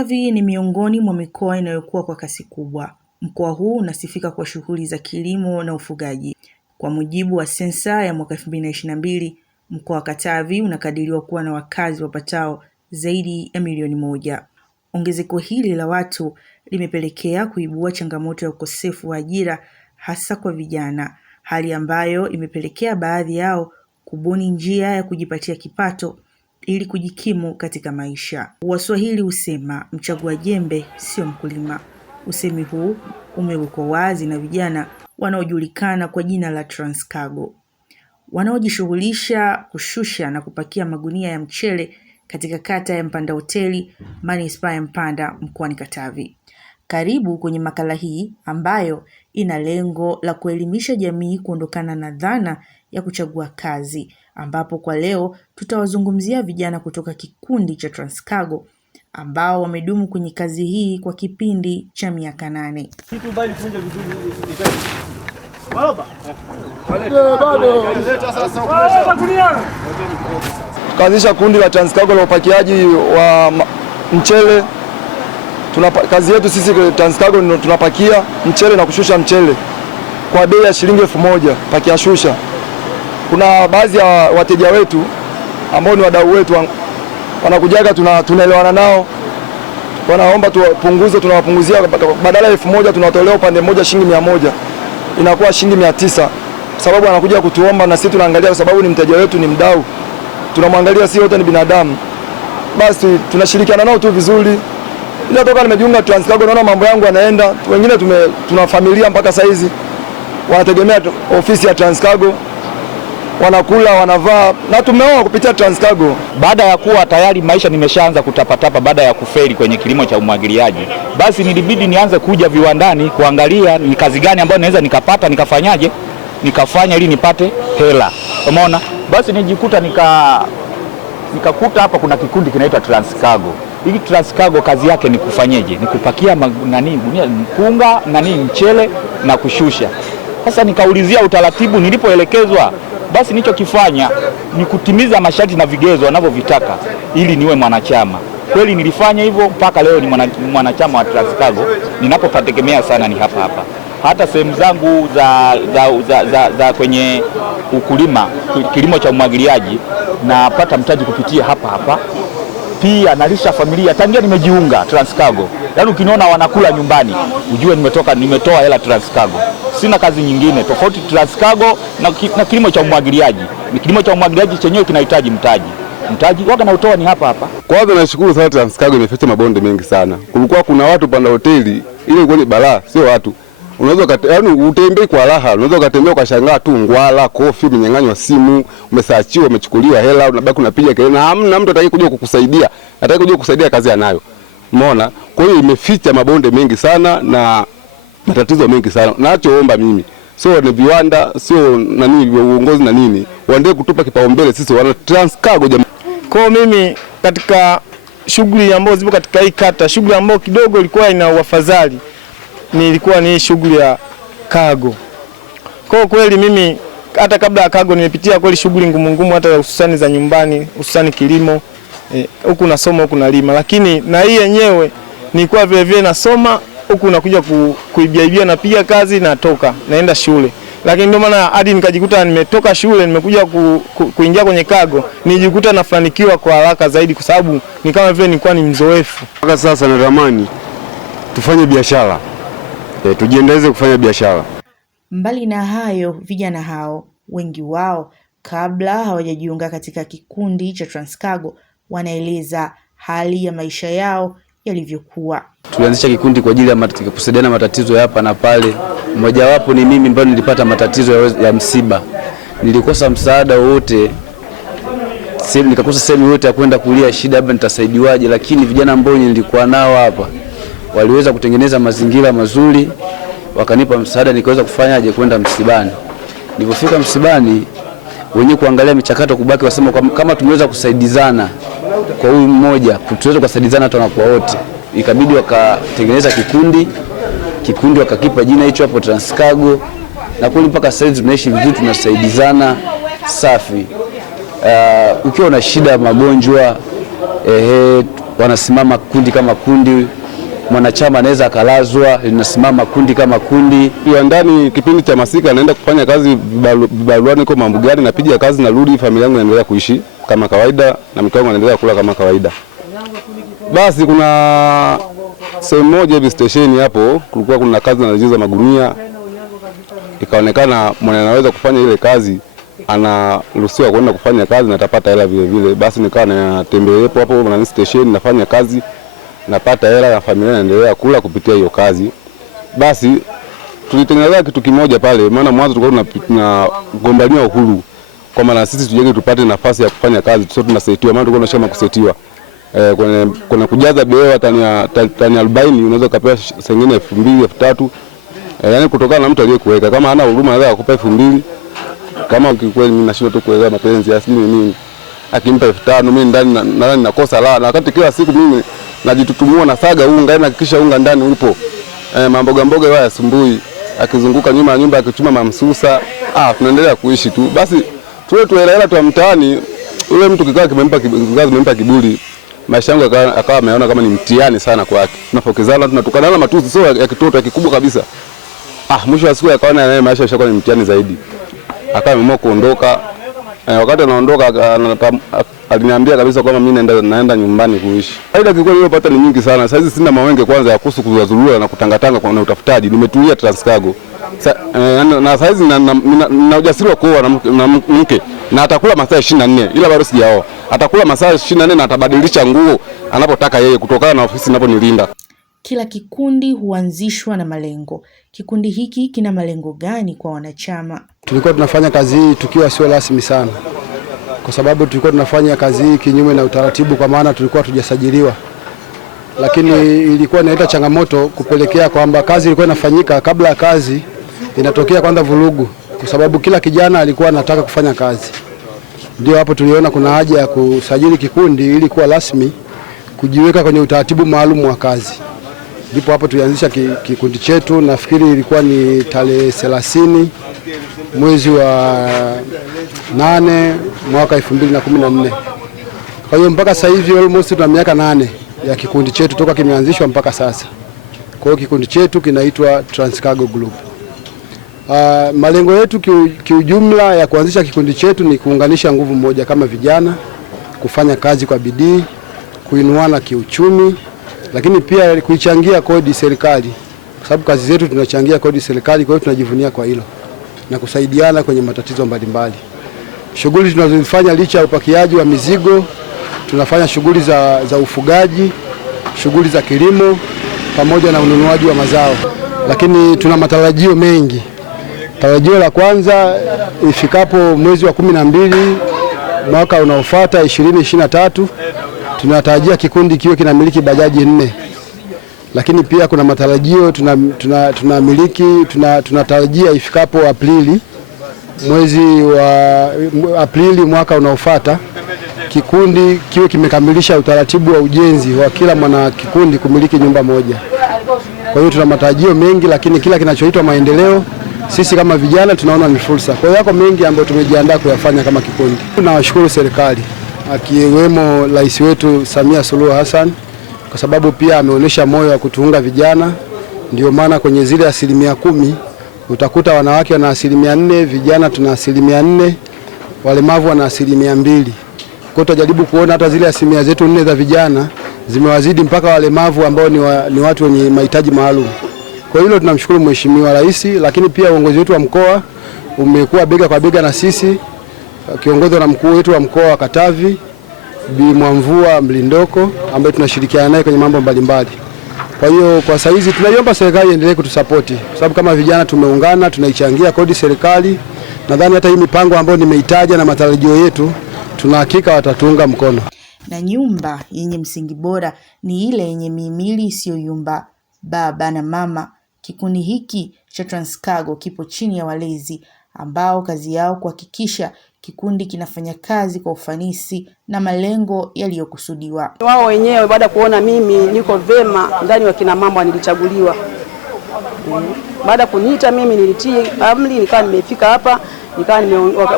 Katavi ni miongoni mwa mikoa inayokuwa kwa kasi kubwa. Mkoa huu unasifika kwa shughuli za kilimo na ufugaji. Kwa mujibu wa sensa ya mwaka 2022, mkoa wa Katavi unakadiriwa kuwa na wakazi wapatao zaidi ya milioni 1. Ongezeko hili la watu limepelekea kuibua changamoto ya ukosefu wa ajira hasa kwa vijana, hali ambayo imepelekea baadhi yao kubuni njia ya kujipatia kipato ili kujikimu katika maisha. Waswahili husema mchagua jembe sio mkulima. Usemi huu umewekwa wazi na vijana wanaojulikana kwa jina la Transcargo, wanaojishughulisha kushusha na kupakia magunia ya mchele katika kata ya Mpanda Hoteli, manispaa ya Mpanda, mkoani Katavi. Karibu kwenye makala hii ambayo ina lengo la kuelimisha jamii kuondokana na dhana ya kuchagua kazi, ambapo kwa leo tutawazungumzia vijana kutoka kikundi cha Transcargo ambao wamedumu kwenye kazi hii kwa kipindi cha miaka 8. Tukaanzisha kundi la Transcargo la upakiaji wa mchele. Kazi yetu sisi Transcargo tunapakia mchele na kushusha mchele kwa bei ya shilingi 1000 pakia shusha. Kuna baadhi ya wateja wetu ambao ni wadau wetu wanakujaga, tunaelewana nao, wanaomba tupunguze, tunawapunguzia badala ya 1000 tunatolea upande mmoja shilingi 100, inakuwa shilingi 900, kwa sababu anakuja kutuomba na sisi tunaangalia, kwa sababu ni mteja wetu, ni mdau, tunamwangalia, sisi wote ni binadamu, basi tunashirikiana nao tu vizuri. Ila toka nimejiunga Transcargo naona mambo yangu yanaenda. Wengine tuna familia mpaka saizi wanategemea ofisi ya Transcargo, wanakula, wanavaa, na tumeoa kupitia Transcargo. Baada ya kuwa tayari maisha nimeshaanza kutapatapa baada ya kufeli kwenye kilimo cha umwagiliaji, basi nilibidi nianze kuja viwandani kuangalia ni kazi gani ambayo naweza nikapata, nikafanya ili nipate hela. Umeona? Basi nijikuta nikakuta hapa kuna kikundi kinaitwa Transcargo. Hiki Transcargo kazi yake ni kufanyeje? Ni kupakia mpunga, mchele na kushusha. Sasa nikaulizia utaratibu, nilipoelekezwa basi nilichokifanya ni kutimiza masharti na vigezo wanavyovitaka ili niwe mwanachama. Kweli nilifanya hivyo, mpaka leo ni mwanachama wa Transcargo. Ninapopategemea sana ni hapa. Hata sehemu zangu za kwenye ukulima, kilimo cha umwagiliaji, napata mtaji kupitia hapa. Pia nalisha familia tangia nimejiunga Transcargo. Yaani ukiniona wanakula nyumbani, ujue nimetoa hela Transcargo. Sina kazi nyingine tofauti Transcargo na kilimo cha umwagiliaji. Kilimo cha umwagiliaji chenyewe kinahitaji mtaji waga na utoa ni hapa. Kwanza nashukuru sana Transcargo, imeficha mabonde mengi sana. Kulikuwa kuna watu Mpanda Hoteli, ile kweli balaa, sio watu. Unaweza yaani utembee kwa raha, unaweza ukatembea ukashangaa tu ngwala, kofi, umenyang'anywa simu, umesachiwa, umechukuliwa hela, unabaki unapiga kelele na hamna mtu atakayekuja kukusaidia. Atakayekuja kukusaidia kazi anayo. Umeona? Kwa hiyo imeficha mabonde mengi sana na matatizo mengi sana. Nachoomba mimi, sio ni viwanda, sio uongozi na nini, waendelee kutupa kipaumbele sisi wana Transcargo jamii. Kwa mimi katika shughuli ambazo zipo katika hii kata, shughuli ambayo kidogo ilikuwa ina wafadhali nilikuwa ni shughuli ya cargo. Kwa kweli mimi hata kabla ya cargo nimepitia kweli shughuli ngumu hata hususani za nyumbani, hususani kilimo, huku nasoma huku nalima, lakini na hii yenyewe nilikuwa vile nasoma huku nakuja kuibia napiga kazi natoka naenda shule. Lakini ndio maana hadi nikajikuta nimetoka shule nimekuja kuingia kwenye cargo, nijikuta nafanikiwa kwa haraka zaidi kwa sababu ni kama vile nilikuwa ni mzoefu. Mpaka sasa natamani tufanye biashara. Tujiendeleze kufanya biashara. Mbali na hayo, vijana hao wengi wao kabla hawajajiunga katika kikundi cha Transcargo wanaeleza hali ya maisha yao yalivyokuwa. Tulianzisha kikundi kwa ajili ya kusaidiana matatizo ya hapa na pale. Mmoja wapo ni mimi ambaye nilipata matatizo ya msiba. Nilikosa msaada wote. Nikakosa sehemu yote ya kwenda kulia shida labda nitasaidiwaje, lakini vijana ambao nilikuwa nao hapa waliweza kutengeneza mazingira mazuri, wakanipa msaada, nikaweza kufanyaje kwenda msibani. Nilipofika msibani, wenyewe kuangalia michakato kubaki, wasema kama tumeweza kusaidizana kwa huyu mmoja, tutaweza kusaidizana hata kwa wote. Ikabidi wakatengeneza kikundi wakakipa jina hicho hapo Transcargo, na kweli mpaka sasa tunaishi vizuri, tunasaidizana safi. Ukiwa na shida magonjwa wanasimama kundi kama kundi, mwanachama anaweza akalazwa, linasimama kundi kama kundi. Ndani kipindi cha masika naenda kufanya kazi vibaruani kwa Mbugani, napiga kazi narudi, familia yangu inaendelea kuishi kama kawaida na mke wangu anaendelea kula kama kawaida. Basi kuna sehemu moja hivi station hapo kulikuwa kuna kazi anajiuza magunia, ikaonekana mwana anaweza kufanya ile kazi, anaruhusiwa kwenda kufanya kazi na atapata hela vile vile. Basi nikawa natembea hapo na station nafanya kazi, napata hela na familia inaendelea kula kupitia hiyo kazi. Basi tulitengeneza kitu kimoja pale, maana mwanzo tulikuwa tunagombania uhuru kwa maana sisi tujenge tupate nafasi ya kufanya kazi, sio tunasetiwa, maana tulikuwa tunashama kusetiwa. Kuna kujaza bewa tani 40 unaweza kupewa sengine 2000 3000, yani kutokana na mtu aliyekuweka. Kama hana huruma anaweza kukupa 2000, kama ukikweli mimi nashinda tu kueleza mapenzi asili nini, akimpa 5000 mimi ndani nakosa la, na wakati kila siku mimi najitutumua na saga unga, na hakikisha unga ndani upo. Mamboga mboga wao yasumbui, akizunguka nyuma ya nyumba akichuma mamsusa, tunaendelea kuishi tu. Basi tule hela tu mtaani, yule mtu kikaa kimempa kiburi. Maisha yangu akawa ameona kama ni mtihani sana kwake. Tunapokezana, tunatukana na matusi sio ya kitoto, ya kikubwa kabisa. Mwisho wa siku akaona naye maisha yashakuwa ni mtihani zaidi. Akawa ameamua kuondoka. Wakati anaondoka aliniambia kabisa kwamba mimi naenda nyumbani kuishi. Faida kikweli niliyopata ni nyingi sana. Sasa hizi sina mawenge kwanza ya kuhusu kuzurura na kutangatanga kwa utafutaji. Nimetulia Transcargo. Na sasa hizi na ujasiri wa kuoa na mke, na atakula masaa 24 ila bado sijaoa. Atakula masaa 24 na atabadilisha nguo anapotaka yeye kutokana na ofisi inaponilinda. Kila kikundi huanzishwa na malengo. Kikundi hiki kina malengo gani kwa wanachama? Tulikuwa tunafanya kazi hii tukiwa sio rasmi sana, kwa sababu tulikuwa tunafanya kazi hii kinyume na utaratibu, kwa maana tulikuwa hatujasajiliwa. Lakini ilikuwa inaleta changamoto kupelekea kwamba kazi ilikuwa inafanyika, kabla ya kazi inatokea kwanza vurugu, kwa sababu kila kijana alikuwa anataka kufanya kazi. Ndio hapo tuliona kuna haja ya kusajili kikundi ili kuwa rasmi, kujiweka kwenye utaratibu maalum wa kazi. Ndipo hapo tulianzisha kikundi chetu, nafikiri ilikuwa ni tarehe 30 mwezi wa 8 mwaka 2014. Kwa hiyo mpaka sasa hivi almost tuna miaka 8 ya kikundi chetu toka kimeanzishwa mpaka sasa. Kwa hiyo kikundi chetu kinaitwa Transcargo Group. Malengo yetu kiujumla ya kuanzisha kikundi chetu ni kuunganisha nguvu moja kama vijana, kufanya kazi kwa bidii, kuinuana kiuchumi, lakini pia kuichangia kodi serikali, kwa sababu kazi zetu tunachangia kodi serikali. Kwa hiyo tunajivunia kwa hilo na kusaidiana kwenye matatizo mbalimbali. Shughuli tunazofanya licha ya upakiaji wa mizigo, tunafanya shughuli za ufugaji, shughuli za kilimo pamoja na ununuaji wa mazao. Lakini tuna matarajio mengi. Tarajio la kwanza, ifikapo mwezi wa 12 mwaka unaofuata 2023, tunatarajia kikundi kiwe kinamiliki bajaji 4. Lakini pia kuna matarajio tunatarajia ifikapo mwezi wa Aprili mwaka unaofuata kikundi kiwe kimekamilisha utaratibu wa ujenzi wa kila mwana kikundi kumiliki nyumba moja. Kwa hiyo tuna matarajio mengi, lakini kila kinachoitwa maendeleo sisi kama vijana tunaona ni fursa. Kwa hiyo yako mengi ambayo tumejiandaa kuyafanya kama kikundi. Tunawashukuru serikali akiwemo rais wetu Samia Suluhu Hassan, kwa sababu pia ameonyesha moyo wa kutuunga vijana. Ndio maana kwenye zile 10% utakuta wanawake wana 4%, vijana tuna 4%, walemavu wana 2%. Kwa tutajaribu kuona hata zile 4% zetu 4 za vijana zimewazidi mpaka walemavu ambao ni watu wenye mahitaji maalum. Kwa hilo tunamshukuru Mheshimiwa Rais, lakini pia uongozi wetu wa mkoa umekuwa bega kwa bega na sisi, kiongozwa na mkuu wetu wa mkoa wa Katavi Bi Mwamvua Mlindoko, ambaye tunashirikiana naye kwenye mambo mbalimbali. Kwa hiyo kwa sasa hizi tunaiomba serikali iendelee kutusapoti, kwa sababu kama vijana tumeungana, tunaichangia kodi serikali. Nadhani hata hii mipango ambayo nimeitaja na matarajio yetu, tuna hakika watatuunga mkono. Na nyumba yenye msingi bora ni ile yenye mihimili isiyoyumba. Baba na mama, kikundi hiki cha Transcargo kipo chini ya walezi ambao kazi yao kuhakikisha kikundi kinafanya kazi kwa ufanisi na malengo yaliyokusudiwa. Wao wenyewe baada kuona mimi niko vema ndani wa kina mama nilichaguliwa. Baada kuniita mimi nilitii amri, nikawa nimefika hapa, nikawa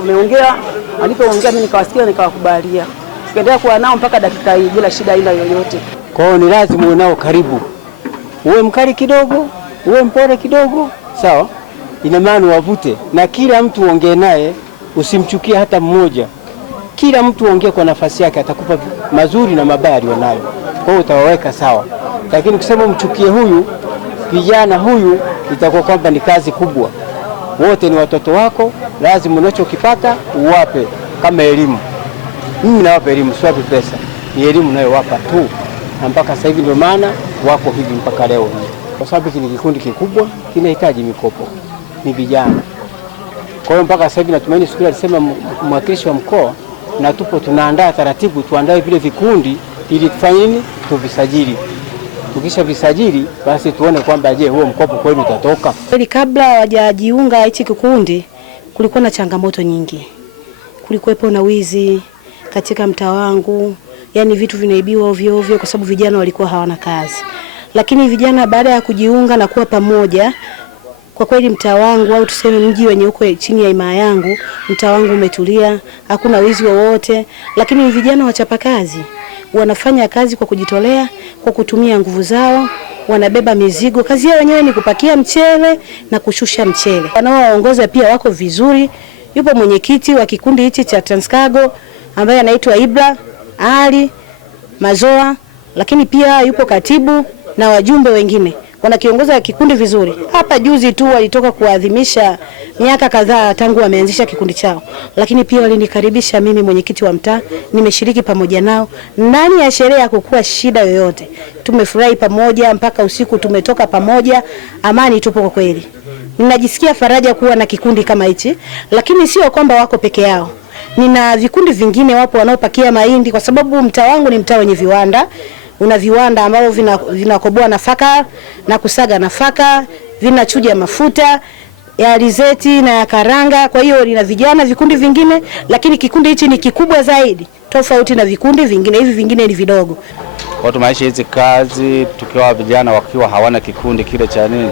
nimeongea, alipoongea mimi nikawasikia nikawakubalia. tukaendelea kuwa nao mpaka dakika hii bila shida aina yoyote. Kwa hiyo ni lazima uwe nao karibu, uwe mkali kidogo, uwe mpole kidogo, sawa? Ina maana wavute, na kila mtu ongee naye, usimchukie hata mmoja. Kila mtu ongee kwa nafasi yake, atakupa mazuri na mabaya alionayo. Kwa hiyo utawaweka sawa. Lakini ukisema mchukie huyu, vijana huyu, itakuwa kwamba ni kazi kubwa. Wote ni watoto wako, lazima unachokipata uwape kama elimu. Mimi nawapa elimu, siwapi pesa. Ni elimu nayowapa tu. Na mpaka sasa hivi ndio maana wako hivi mpaka leo hii. Kwa sababu hiki ni kikundi kikubwa, kinahitaji mikopo. Ni vijana. Kwa hiyo mpaka sasa hivi natumaini siku alisema mwakilishi wa mkoa, na tupo tunaandaa taratibu, tuandae vile vikundi ili tufanye nini? Tuvisajili. Tukisha visajili basi tuone kwamba je, huo mkopo kweli utatoka. Kweli kabla hawajajiunga hichi kikundi kulikuwa na changamoto nyingi. Kulikuwepo na wizi katika mtaa wangu, yani vitu vinaibiwa ovyo ovyo kwa sababu vijana walikuwa hawana kazi. Lakini vijana baada ya kujiunga na kuwa pamoja, kwa kweli mtaa wangu au tuseme mji wenye uko chini ya himaya yangu, mtaa wangu umetulia, hakuna wizi wowote. Lakini vijana wachapa kazi wanafanya kazi kwa kujitolea, kwa kutumia nguvu zao, wanabeba mizigo. Kazi yao wenyewe ni kupakia mchele na kushusha mchele. Wanaoongoza pia wako vizuri. Yupo mwenyekiti wa kikundi hichi cha Transcargo ambaye anaitwa Ibra Ali Mazoa, lakini pia yupo katibu na wajumbe wengine. Wanakiongoza kikundi vizuri. Hapa juzi tu walitoka kuadhimisha miaka kadhaa tangu wameanzisha kikundi chao. Lakini pia walinikaribisha mimi mwenyekiti wa mtaa, nimeshiriki pamoja nao. Ndani ya sherehe hakukuwa shida yoyote. Tumefurahi pamoja mpaka usiku, tumetoka pamoja, amani tupo kwa kweli. Ninajisikia faraja kuwa na kikundi kama hichi, lakini sio kwamba wako peke yao. Nina vikundi vingine wapo wanaopakia mahindi kwa sababu mtaa wangu ni mtaa wenye viwanda. Una viwanda ambao vinakoboa nafaka na kusaga nafaka, vinachuja mafuta ya alizeti na ya karanga. Kwa hiyo nina vijana vikundi vingine, lakini kikundi hichi ni kikubwa zaidi tofauti na vikundi vingine. Hivi vingine ni vidogo. Watu maisha hizi kazi tukiwa vijana wakiwa hawana kikundi kile cha nini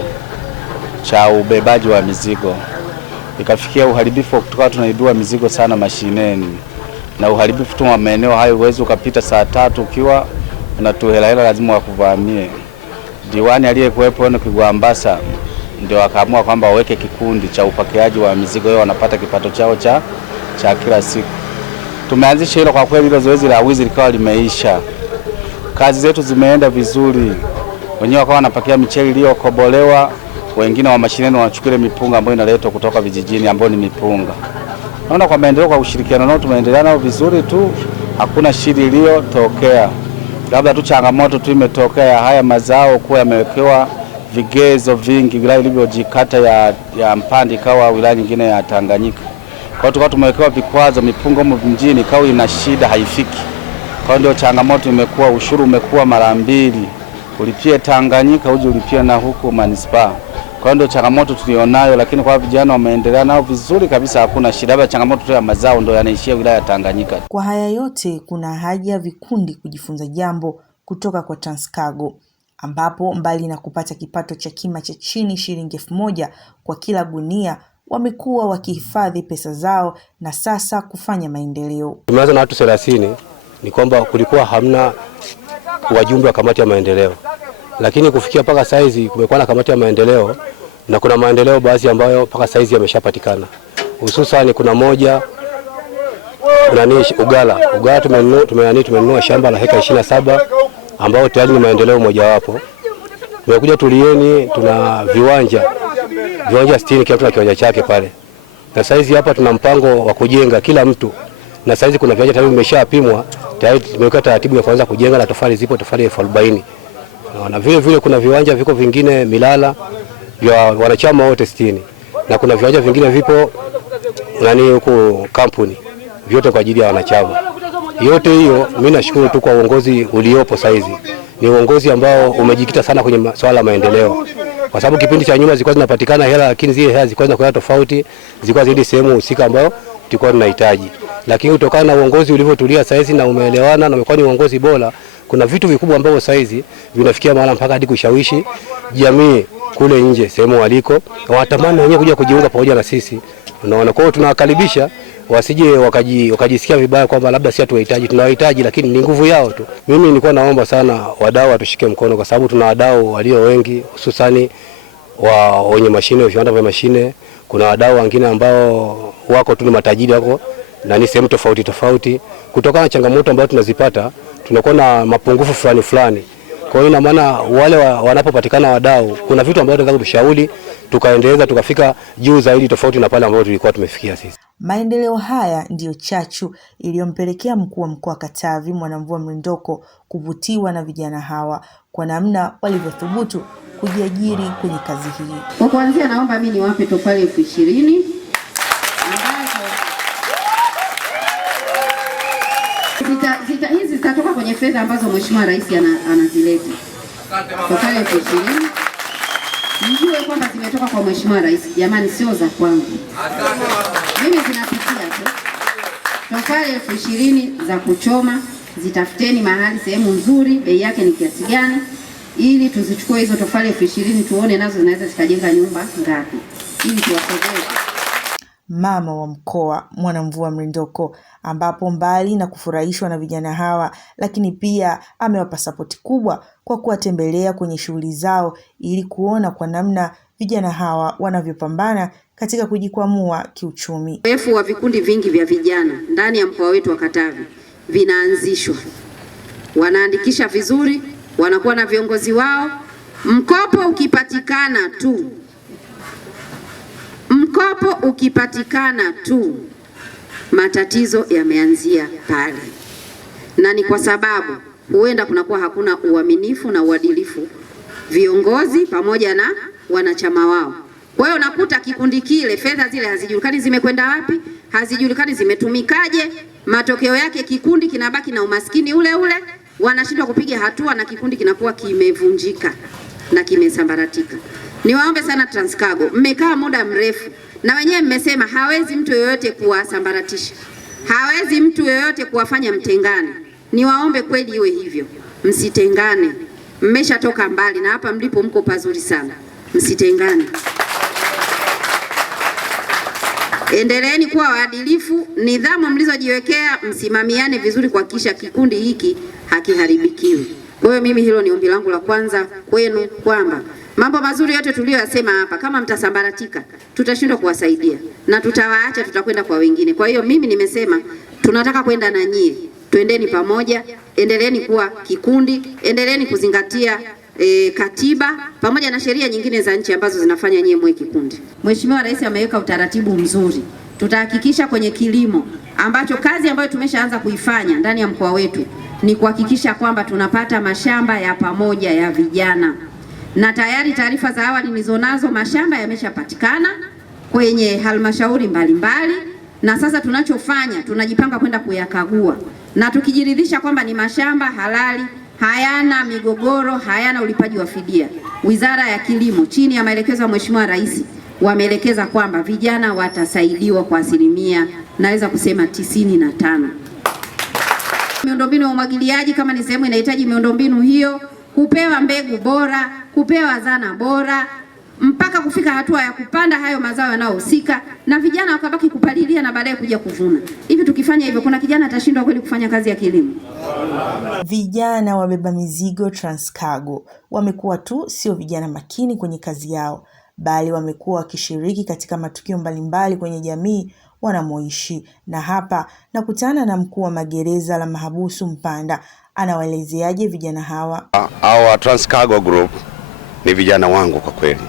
cha ubebaji wa mizigo, ikafikia uharibifu kutoka tunaibua mizigo sana mashineni, na uharibifu tu wa maeneo hayo. Uwezo ukapita saa 3 ukiwa unatuhela lazima wakuvamie. Diwani aliyekuwepo ni Kigwambasa ndio akaamua kwamba waweke kikundi cha upakiaji wa mizigo, wao wanapata kipato chao cha kila siku. Tumeanzisha hilo, kwa kweli hilo zoezi la wizi likawa limeisha. Kazi zetu zimeenda vizuri. Wenyewe wakawa wanapakia michele iliyokobolewa, wengine wa mashineni wanachukua mipunga ambayo inaletwa kutoka vijijini ambayo ni mipunga. Naona kwa maendeleo, kwa ushirikiano nao tumeendelea nao vizuri tu. Hakuna shida iliyotokea. Labda tu changamoto tu imetokea ya haya mazao kuwa yamewekewa vigezo vingi, wilaya ilivyojikata ya Mpanda ikawa wilaya nyingine ya Tanganyika. Kwa hiyo tumewekewa vikwazo, mipunga mjini ikawa ina shida haifiki. Kwa hiyo ndio changamoto imekuwa, ushuru umekuwa mara 2. Ulipie Tanganyika uje ulipie na huko manispaa. Kwa hiyo ndio changamoto tulionayo, lakini kwa vijana wameendelea nao vizuri kabisa, hakuna shida. Labda changamoto tu ya mazao ndio yanaishia wilaya ya Tanganyika. Kwa haya yote kuna haja vikundi kujifunza jambo kutoka kwa Transcargo, ambapo mbali na kupata kipato cha kima cha chini shilingi 1000 kwa kila gunia, wamekuwa wakihifadhi pesa zao na sasa kufanya maendeleo. Tumeanza na watu 30, ni kwamba kulikuwa hamna wajumbe wa kamati ya maendeleo. Lakini kufikia paka saizi kumekuwa na kamati ya maendeleo, na kuna maendeleo baadhi ambayo paka saizi yameshapatikana. Hususan kuna moja Ugala tumenunua shamba la heka 27 ambao tayari ni maendeleo moja wapo. Tumekuja Tulieni, tuna viwanja 60, kila mtu na kiwanja chake pale. Na saizi hapa tuna mpango wa kujenga kila mtu. Na saizi kuna viwanja tayari vimeshapimwa, tayari tumeweka taratibu ya kuanza kujenga, na tofali zipo, tofali 40. Na vile kuna viwanja viko vingine Milala vya wanachama wote 60. Na kuna viwanja vingine vipo huko kampuni, vyote kwa ajili ya wanachama. Yote hiyo mimi nashukuru tu kwa uongozi uliopo saizi. Ni uongozi ambao umejikita sana kwenye swala la maendeleo. Kwa sababu kipindi cha nyuma zilikuwa zinapatikana hela, lakini zile hela zilikuwa zinakwenda tofauti, zilikuwa zidi sehemu husika ambao tulikuwa tunahitaji. Lakini kutokana na uongozi ulivyotulia saizi na umeelewana na umekuwa ni uongozi bora, kuna vitu vikubwa ambavyo saizi vinafikia mahala mpaka hadi kushawishi jamii kule nje sehemu waliko, watamani wenyewe kuja kujiunga pamoja na sisi Unaona, kwa hiyo tunawakaribisha wasije wakajisikia vibaya kwamba labda si hatuwahitaji. Tunawahitaji, lakini ni nguvu yao tu. Mimi nilikuwa naomba sana wadau watushike mkono, kwa sababu tuna wadau walio wengi, hususani wenye mashine, viwanda vya mashine. Kuna wadau wengine ambao wako tu ni matajiri, wako na ni sehemu tofauti tofauti. Kutokana na changamoto ambazo tunazipata, tunakuwa na mapungufu fulani. Kwa hiyo ina maana wale wanapopatikana wadau, kuna vitu ambavyo tunaweza kutushauri tukaendeleza tukafika juu zaidi, tofauti na pale ambapo tulikuwa tumefikia sisi. Maendeleo haya ndiyo chachu iliyompelekea mkuu wa mkoa Katavi Mwanamvua Mrindoko kuvutiwa na vijana hawa kwa namna walivyothubutu kujiajiri kwenye kazi hii. Kwa kuanzia, naomba mimi niwape tofali 20,000 hizi zitatoka kwenye fedha ambazo Mheshimiwa Rais anazileta. Tofali 20,000 mjue kwamba zimetoka kwa Mheshimiwa Rais, jamani, sio za kwangu. Mimi zinapitia tu. Tofali 20,000 za kuchoma, zitafuteni mahali sehemu nzuri, bei yake ni kiasi gani, ili tuzichukue hizo tofali 20,000 tuone nazo zinaweza zikajenga nyumba ngapi, ili tuwasogeze. Mama wa mkoa Mwanamvua Mrindoko, ambapo mbali na kufurahishwa na vijana hawa, lakini pia amewapa sapoti kubwa kwa kuwatembelea kwenye shughuli zao ili kuona kwa namna vijana hawa wanavyopambana katika kujikwamua kiuchumi. Urefu wa vikundi vingi vya vijana ndani ya mkoa wetu wa Katavi vinaanzishwa, wanaandikisha vizuri, wanakuwa na viongozi wao. Mkopo ukipatikana tu matatizo yameanzia pale, na ni kwa sababu huenda kunakuwa hakuna uaminifu na uadilifu viongozi pamoja na wanachama wao. Kwa hiyo nakuta kikundi kile fedha zile hazijulikani zimekwenda wapi, hazijulikani zimetumikaje. Matokeo yake kikundi kinabaki na umaskini ule ule, wanashindwa kupiga hatua na kikundi kinakuwa kimevunjika na kimesambaratika. Niwaombe sana Transcargo, mmekaa muda mrefu na wenyewe mmesema hawezi mtu yoyote kuwasambaratisha, hawezi mtu yoyote kuwafanya mtengane. Niwaombe kweli iwe hivyo, msitengane. Mmeshatoka mbali na hapa mlipo mko pazuri sana, msitengane. Endeleeni kuwa waadilifu, nidhamu mlizojiwekea msimamiane vizuri kuhakikisha kikundi hiki hakiharibikiwi. Kwa hiyo mimi hilo ni ombi langu la kwanza kwenu, kwamba mambo mazuri yote tuliyoyasema hapa, kama mtasambaratika tutashindwa kuwasaidia na tutawaacha, tutakwenda kwa wengine. Kwa hiyo mimi nimesema tunataka kwenda na nyie, twendeni pamoja, endeleeni kuwa kikundi, endeleeni kuzingatia katiba pamoja na sheria nyingine za nchi ambazo zinafanya nyie mwe kikundi. Mheshimiwa Rais ameweka utaratibu mzuri. Tutahakikisha kwenye kilimo ambacho kazi ambayo tumeshaanza kuifanya ndani ya mkoa wetu ni kuhakikisha kwamba tunapata mashamba ya pamoja ya vijana. Na tayari taarifa za awali nilizonazo, mashamba yameshapatikana kwenye halmashauri mbalimbali, na sasa tunachofanya tunajipanga kwenda kuyakagua, na tukijiridhisha kwamba ni mashamba halali, hayana migogoro, hayana ulipaji wa fidia, Wizara ya Kilimo chini ya maelekezo ya Mheshimiwa Rais wameelekeza kwamba vijana watasaidiwa kwa 95%. Miundombinu ya umwagiliaji, kama ni sehemu inahitaji miundombinu hiyo, kupewa mbegu bora, kupewa zana bora, mpaka kufika hatua ya kupanda hayo mazao yanayohusika, na vijana wakabaki kupalilia na baadaye kuja kuvuna. Hivi tukifanya hivyo, kuna kijana atashindwa kweli kufanya kazi ya kilimo? Vijana wabeba mizigo Transcargo wamekuwa tu sio vijana makini kwenye kazi yao, bali wamekuwa wakishiriki katika matukio mbalimbali kwenye jamii wanamoishi. Na hapa nakutana na mkuu wa magereza la mahabusu Mpanda. Anawaelezeaje vijana hawa? Hawa Transcargo Group ni vijana wangu kwa kweli.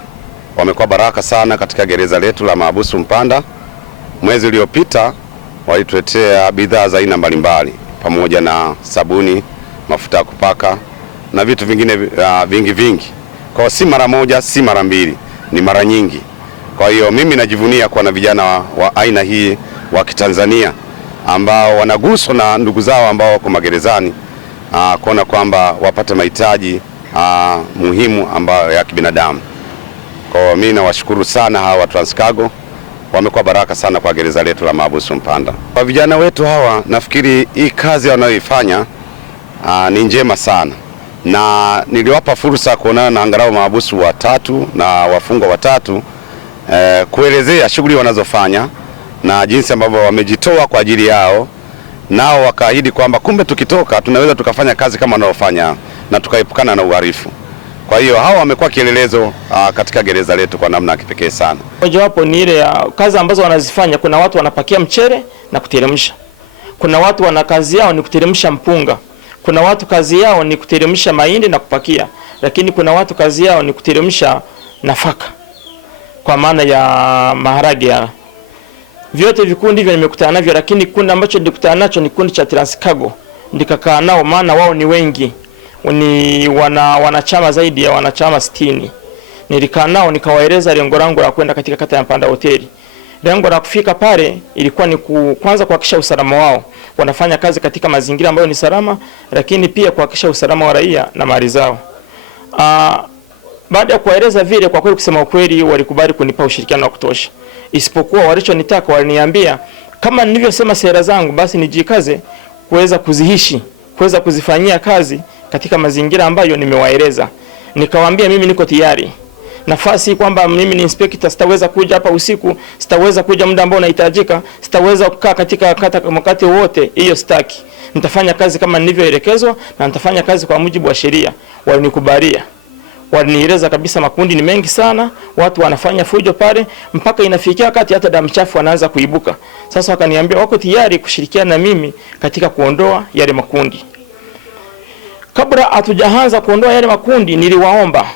Wamekuwa baraka sana katika gereza letu la mahabusu Mpanda. Mwezi uliopita walituletea bidhaa za aina mbalimbali pamoja na sabuni, mafuta ya kupaka na vitu vingine vingi. Kwa si mara moja, si mara mbili, ni mara nyingi. Kwa hiyo mimi najivunia kuwa na vijana wa aina hii wa Kitanzania ambao wanaguswa na ndugu zao ambao wako magerezani, kuona kwamba wapate mahitaji muhimu ambayo ya kibinadamu. Kwa hiyo mimi nawashukuru sana hawa Transcargo, wamekuwa baraka sana kwa gereza letu la mahabusu Mpanda. Kwa vijana wetu hawa, nafikiri hii kazi wanayoifanya ni njema sana, na niliwapa fursa kuonana na angalau mahabusu 3 na wafungwa 3 kuelezea shughuli wanazofanya na jinsi ambavyo wamejitoa kwa ajili yao, nao wakaahidi kwamba kumbe tukitoka tunaweza tukafanya kazi kama wanaofanya na tukaepukana na uhalifu. Kwa hiyo hao wamekuwa kielelezo katika gereza letu kwa namna ya kipekee sana. Mojawapo ni ile ya kazi ambazo wanazifanya. Kuna watu wanapakia mchele na kuteremsha. Kuna watu wana kazi yao ni kuteremsha mpunga. Kuna watu kazi yao ni kuteremsha mahindi na kupakia. Lakini kuna watu kazi yao ni kuteremsha nafaka, kwa maana ya maharage ya. Vyote vikundi hivyo nimekutana navyo, lakini kundi ambacho nilikutana nacho ni kundi cha Transcargo. Nikakaa nao maana wao ni wengi. Ni wanachama zaidi ya wanachama 60. Nilikaa nao nikawaeleza lengo langu la kwenda katika kata ya Mpanda hoteli. Lengo la kufika pale ilikuwa ni kwanza kuhakikisha usalama wao. Wanafanya kazi katika mazingira ambayo ni salama, lakini pia kuhakikisha usalama wa raia na mali zao. Baada ya kuwaeleza vile, kwa kweli kusema ukweli walikubali kunipa ushirikiano wa kutosha. Isipokuwa walichonitaka, waliniambia kama nilivyosema sera zangu basi nijikaze kuweza kuzihishi, kuweza kuzifanyia kazi katika mazingira ambayo nimewaeleza. Nikawaambia mimi niko tayari. Nafasi kwamba mimi ni inspector, sitaweza kuja hapa usiku, sitaweza kuja muda ambao unahitajika, sitaweza kukaa katika kata wakati wote, hiyo sitaki. Nitafanya kazi kama nilivyoelekezwa na nitafanya kazi kwa mujibu wa sheria. Walinikubalia. Walinieleza kabisa makundi ni mengi sana, watu wanafanya fujo pale mpaka inafikia wakati hata damu chafu wanaanza kuibuka. Sasa wakaniambia wako tayari kushirikiana na mimi katika kuondoa yale makundi. Kabla hatujaanza kuondoa yale makundi, niliwaomba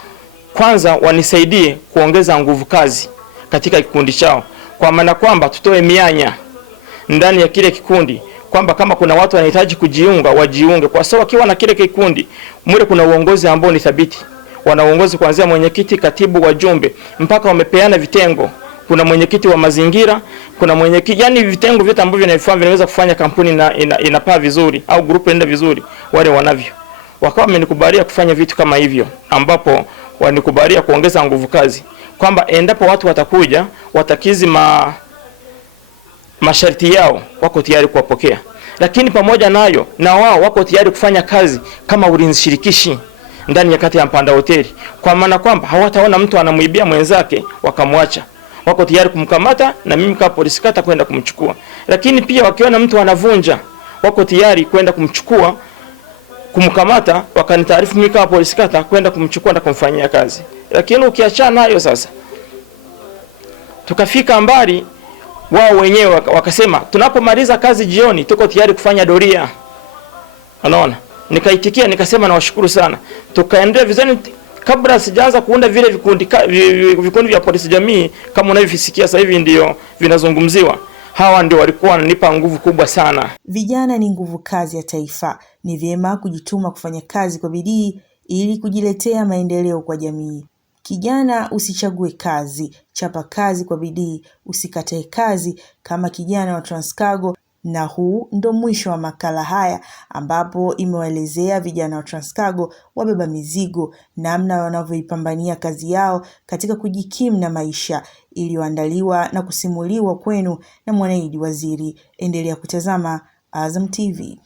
kwanza wanisaidie kuongeza nguvu kazi katika kikundi chao, kwa maana kwamba tutoe mianya ndani ya kile kikundi, kwamba kama kuna watu wanahitaji kujiunga wajiunge, kwa sababu kiwa na kile kikundi mure kuna uongozi ambao ni thabiti. Wana uongozi kuanzia mwenyekiti, katibu, wajumbe mpaka wamepeana vitengo. Kuna mwenyekiti wa mazingira, kuna mwenyekiti, yani vitengo vyote ambavyo vinaweza kufanya kampuni inapaa vizuri au grupu inaenda vizuri, wale wanavyo. Wakawa wamenikubalia kufanya vitu kama hivyo, ambapo wanikubalia kuongeza nguvu kazi, kwamba endapo watu watakuja watakizi masharti yao, wako tayari kuwapokea. Lakini pamoja nayo na wao wako tayari kufanya kazi kama ulinzi shirikishi ndani ya kata ya Mpanda hoteli, kwa maana kwamba hawataona mtu anamuibia mwenzake wakamwacha. Wako tayari kumkamata na mimi kama polisi kata kwenda kumchukua. Lakini pia wakiona mtu anavunja, wako tayari kwenda kumchukua, kumkamata, wakanitaarifu mimi kama polisi kata kwenda kumchukua na kumfanyia kazi. Lakini ukiachana nayo sasa, tukafika mbali, wao wenyewe wakasema tunapomaliza kazi jioni tuko tayari kufanya doria. Unaona? Nikaitikia nikasema nawashukuru sana. Tukaendelea vizuri. Kabla sijaanza kuunda vile vikundi vya polisi jamii kama unavyosikia sasa hivi ndio vinazungumziwa, hawa ndio walikuwa wananipa nguvu kubwa sana. Vijana ni nguvu kazi ya taifa. Ni vyema kujituma kufanya kazi kwa bidii ili kujiletea maendeleo kwa jamii. Kijana, usichague kazi, chapa kazi kwa bidii, usikatae kazi kama kijana wa Transcargo. Na huu ndo mwisho wa makala haya, ambapo imewaelezea vijana wa Transcargo wabeba mizigo namna wanavyoipambania kazi yao katika kujikimu na maisha, iliyoandaliwa na kusimuliwa kwenu na Mwanaidi Waziri. Endelea kutazama Azam TV.